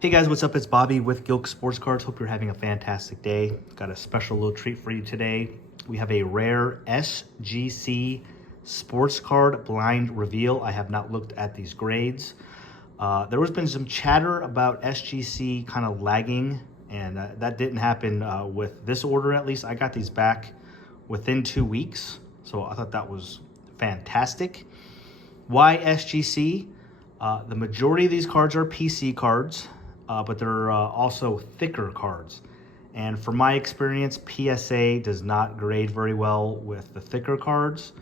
Hey guys, what's up? It's Bobby with Gilk Sports Cards. Hope you're having a fantastic day. Got a special little treat for you today. We have a rare SGC sports card blind reveal. I have not looked at these grades. There has been some chatter about SGC kind of lagging, and that didn't happen with this order at least. I got these back within 2 weeks, so I thought that was fantastic. Why SGC? The majority of these cards are PC cards. But they're also thicker cards. And from my experience, PSA does not grade very well with the thicker cards.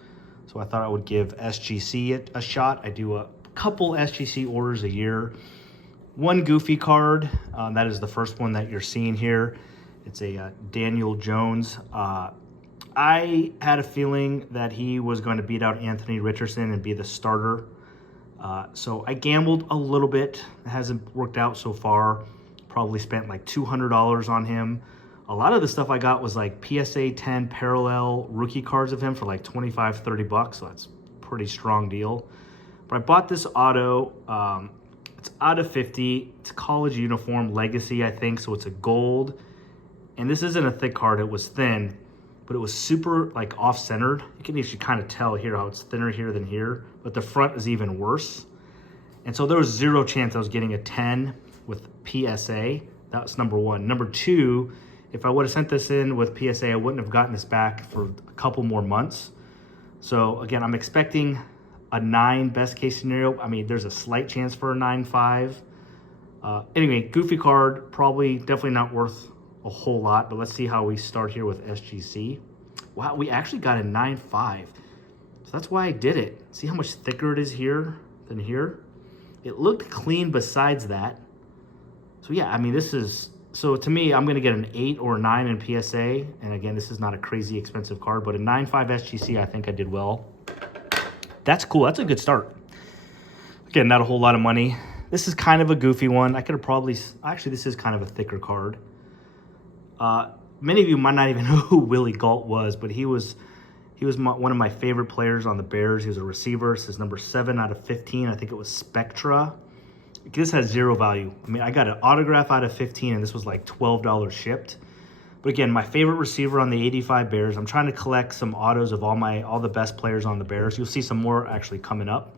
So I thought I would give SGC a shot. I do a couple SGC orders a year. One goofy card, that is the first one that you're seeing here. It's a Daniel Jones. I had a feeling that he was going to beat out Anthony Richardson and be the starter. So I gambled a little bit. It hasn't worked out so far. Probably spent like $200 on him. A lot of the stuff I got was like PSA 10 parallel rookie cards of him for like 25, 30 bucks. So that's a pretty strong deal. But I bought this auto. It's out of 50. It's college uniform legacy, I think. So it's a gold. And this isn't a thick card. It was thin, but it was super like off-centered. You can actually kind of tell here how it's thinner here than here, but the front is even worse. And so there was zero chance I was getting a 10 with PSA. That was number one. Number two, if I would have sent this in with PSA, I wouldn't have gotten this back for a couple more months. So again, I'm expecting a 9 best case scenario. I mean, there's a slight chance for a 9.5. Anyway, goofy card, probably definitely not worth a whole lot, but let's see how we start here with SGC. Wow, we actually got a 9.5. So that's why I did it. See how much thicker it is here than here? It looked clean besides that. So yeah, I mean, this is, so to me, I'm going to get an 8 or a 9 in PSA. And again, this is not a crazy expensive card, but a 9.5 SGC, I think I did well. That's cool. That's a good start. Again, not a whole lot of money. This is kind of a goofy one. I could have probably, actually, this is kind of a thicker card. Many of you might not even know who Willie Galt was, but he was one of my favorite players on the Bears. He was a receiver. This is number 7 out of 15. I think it was Spectra. This has zero value. I mean, I got an autograph out of 15, and this was like $12 shipped. But again, my favorite receiver on the 85 Bears. I'm trying to collect some autos of all the best players on the Bears. You'll see some more actually coming up.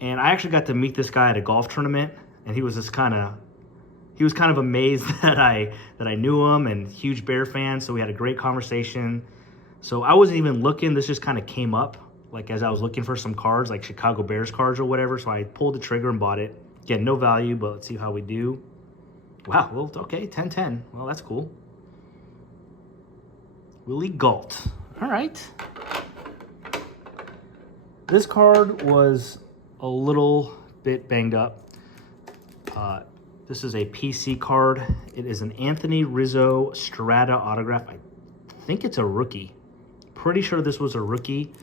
And I actually got to meet this guy at a golf tournament, and he was kind of amazed that I knew him, and huge Bear fan. So we had a great conversation. So I wasn't even looking. This just kind of came up like as I was looking for some cards, like Chicago Bears cards or whatever. So I pulled the trigger and bought it. Again, no value, but let's see how we do. Wow, well, okay, 10-10. Well, that's cool. Willie Galt. All right. This card was a little bit banged up. This is a PC card. It is an Anthony Rizzo Strata autograph. I think it's a rookie. Pretty sure this was a rookie.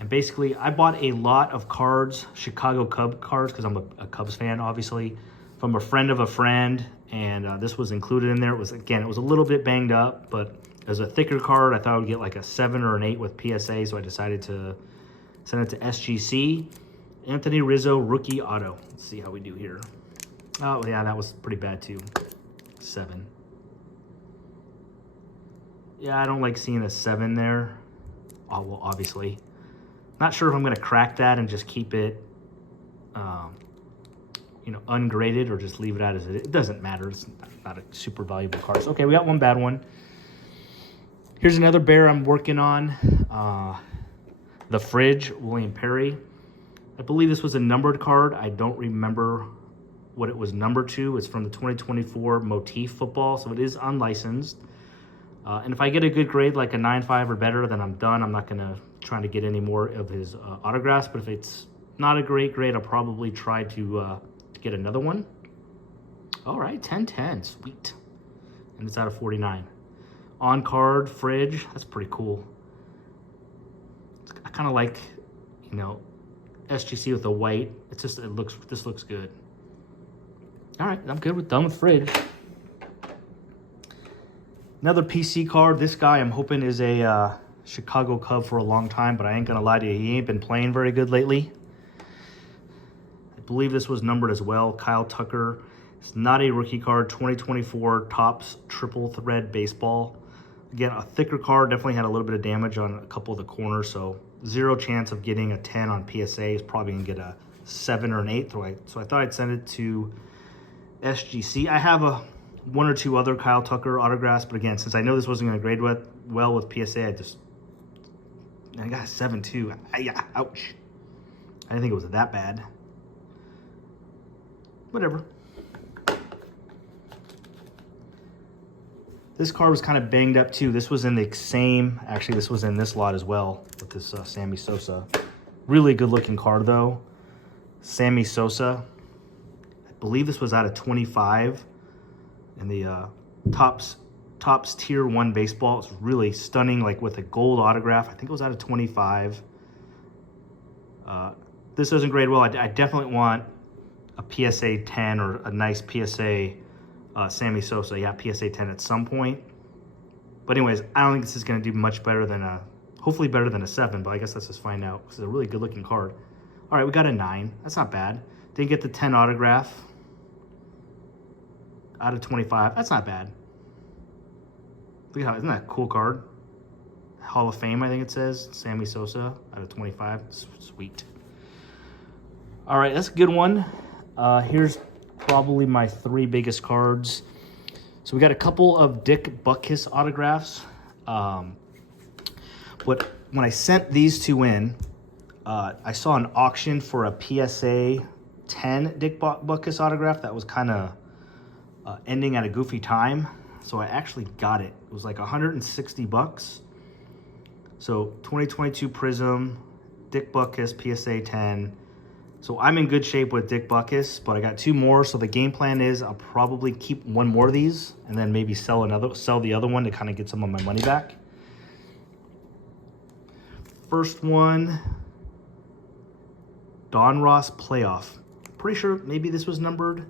And basically, I bought a lot of cards, Chicago Cub cards, because I'm a Cubs fan, obviously, from a friend of a friend. And this was included in there. It was a little bit banged up, but as a thicker card, I thought I would get like a 7 or an 8 with PSA, so I decided to send it to SGC. Anthony Rizzo rookie auto. Let's see how we do here. Oh, yeah, that was pretty bad, too. 7. Yeah, I don't like seeing a 7 there. Oh, well, obviously. Not sure if I'm going to crack that and just keep it, ungraded or just leave it out as it is. It doesn't matter. It's not a super valuable card. So, okay, we got one bad one. Here's another Bear I'm working on. The Fridge, William Perry. I believe this was a numbered card. I don't remember what it was numbered to. It's from the 2024 Motif football, so it is unlicensed. And if I get a good grade, like a 9.5 or better, then I'm done. I'm not going to try to get any more of his autographs. But if it's not a great grade, I'll probably try to get another one. All right, 10-10, sweet. And it's out of 49. On card, Fridge, that's pretty cool. I kind of like, SGC with the white. This looks good. All right, I'm good done with Fridge. Another PC card. This guy I'm hoping is a Chicago Cub for a long time, but I ain't gonna lie to you, he ain't been playing very good lately. I believe this was numbered as well. Kyle Tucker. It's not a rookie card. 2024 Topps Triple Thread Baseball. Again, a thicker card. Definitely had a little bit of damage on a couple of the corners, so zero chance of getting a 10 on PSA. Is probably going to get a 7 or an 8. So I thought I'd send it to SGC. I have one or two other Kyle Tucker autographs, but again, since I know this wasn't going to grade well with PSA, I got a 7 too. Yeah, ouch. I didn't think it was that bad. Whatever. This card was kind of banged up too. This was in the same, actually this was in this lot as well with this Sammy Sosa. Really good looking card though. Sammy Sosa. I believe this was out of 25 in the Topps Tier 1 baseball. It's really stunning, like with a gold autograph. I think it was out of 25. This doesn't grade well. I definitely want a PSA 10 or a nice PSA Sammy Sosa. Yeah, PSA 10 at some point. But anyways, I don't think this is going to do much better than hopefully better than a 7, but I guess let's just find out. This is a really good looking card. All right, we got a 9. That's not bad. Didn't get the 10 autograph. Out of 25. That's not bad. Look at how, isn't that a cool card? Hall of Fame, I think it says. Sammy Sosa out of 25. Sweet. All right, that's a good one. Here's probably my 3 biggest cards. So we got a couple of Dick Butkus autographs. But when I sent these 2 in, I saw an auction for a PSA 10 Dick Butkus autograph that was kind of ending at a goofy time. So I actually got it. It was like 160 bucks. So 2022 Prism, Dick Butkus, PSA 10. So I'm in good shape with Dick Butkus, but I got 2 more. So the game plan is I'll probably keep 1 more of these and then maybe sell the other one to kind of get some of my money back. First one, Don Ross Playoff. Pretty sure maybe this was numbered.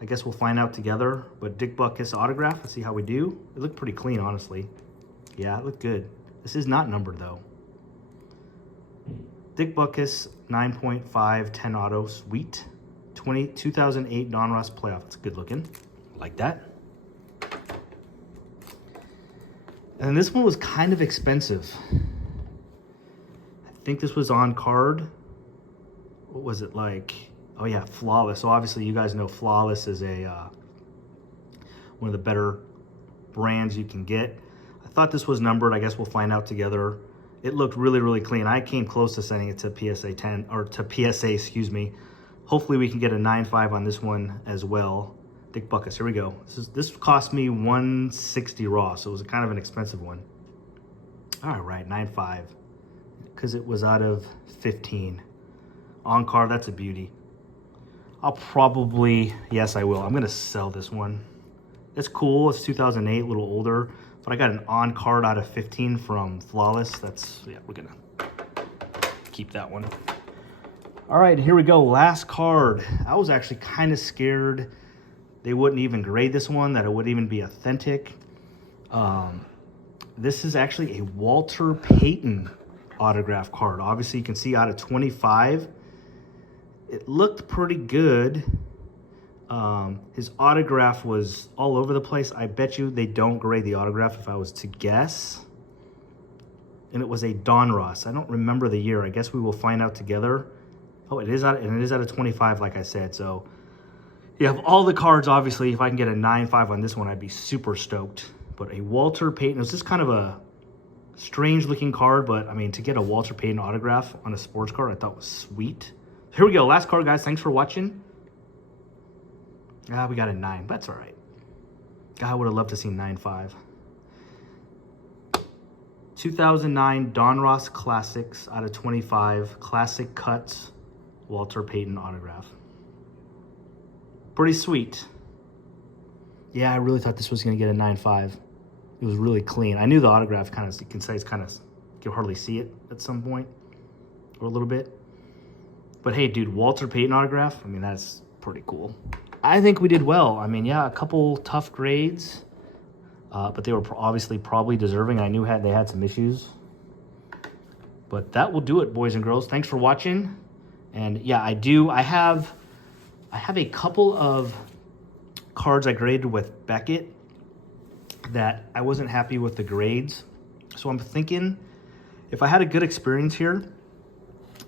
I guess we'll find out together. But Dick Butkus autograph, let's see how we do. It looked pretty clean, honestly. Yeah, it looked good. This is not numbered though. Dick Butkus, 9.5, 10 auto, sweet. 2008 Don Ross Playoff. It's good looking. Like that. And this one was kind of expensive. I think this was on card. What was it like? Oh yeah, Flawless. So obviously you guys know Flawless is a one of the better brands you can get. I thought this was numbered. I guess we'll find out together. It looked really, really clean. I came close to sending it to PSA 10, or to PSA, excuse me. Hopefully we can get a 9.5 on this one as well. Dick Butkus, here we go. This cost me $160 raw, so it was kind of an expensive one. All right, 9.5, because it was out of 15. On card, that's a beauty. I'll probably, yes, I will. I'm gonna sell this one. It's cool, it's 2008, a little older. But I got an on card out of 15 from Flawless. Yeah, we're gonna keep that one. All right, here we go, last card. I was actually kind of scared they wouldn't even grade this one, that it wouldn't even be authentic. This is actually a Walter Payton autograph card. Obviously you can see out of 25. It looked pretty good. His autograph was all over the place. I bet you they don't grade the autograph if I was to guess. And it was a Don Ross. I don't remember the year. I guess we will find out together. Oh, it is out of 25, like I said. So you have all the cards, obviously. If I can get a 9.5 on this one, I'd be super stoked. But a Walter Payton, it was just kind of a strange looking card, but I mean, to get a Walter Payton autograph on a sports card, I thought was sweet. Here we go, last card, guys. Thanks for watching. We got a 9. That's all right. God, I would have loved to see 9.5. 2009 Don Ross Classics out of 25. Classic Cuts. Walter Payton autograph. Pretty sweet. Yeah, I really thought this was going to get a 9.5. It was really clean. I knew the autograph kind of, you can say it's kind of, you can hardly see it at some point. Or a little bit. But hey, dude, Walter Payton autograph, I mean, that's pretty cool. I think we did well. I mean, yeah, a couple tough grades, but they were obviously probably deserving. I knew they had some issues. But that will do it, boys and girls. Thanks for watching. And yeah, I have a couple of cards I graded with Beckett that I wasn't happy with the grades. So I'm thinking if I had a good experience here,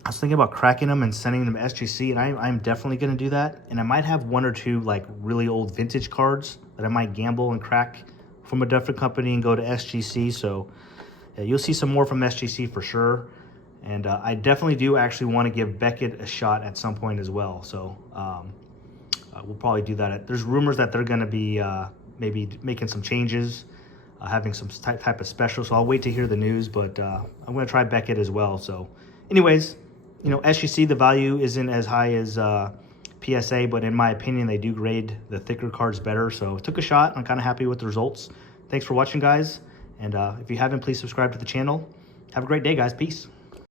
I was thinking about cracking them and sending them to SGC, and I'm definitely going to do that. And I might have one or two like really old vintage cards that I might gamble and crack from a different company and go to SGC. So yeah, you'll see some more from SGC for sure. And I definitely do actually want to give Beckett a shot at some point as well. So we'll probably do that. There's rumors that they're going to be maybe making some changes, having some type of special. So I'll wait to hear the news, but I'm going to try Beckett as well. So anyways, you know, SGC, the value isn't as high as PSA, but in my opinion, they do grade the thicker cards better. So took a shot. I'm kind of happy with the results. Thanks for watching, guys. And if you haven't, please subscribe to the channel. Have a great day, guys. Peace.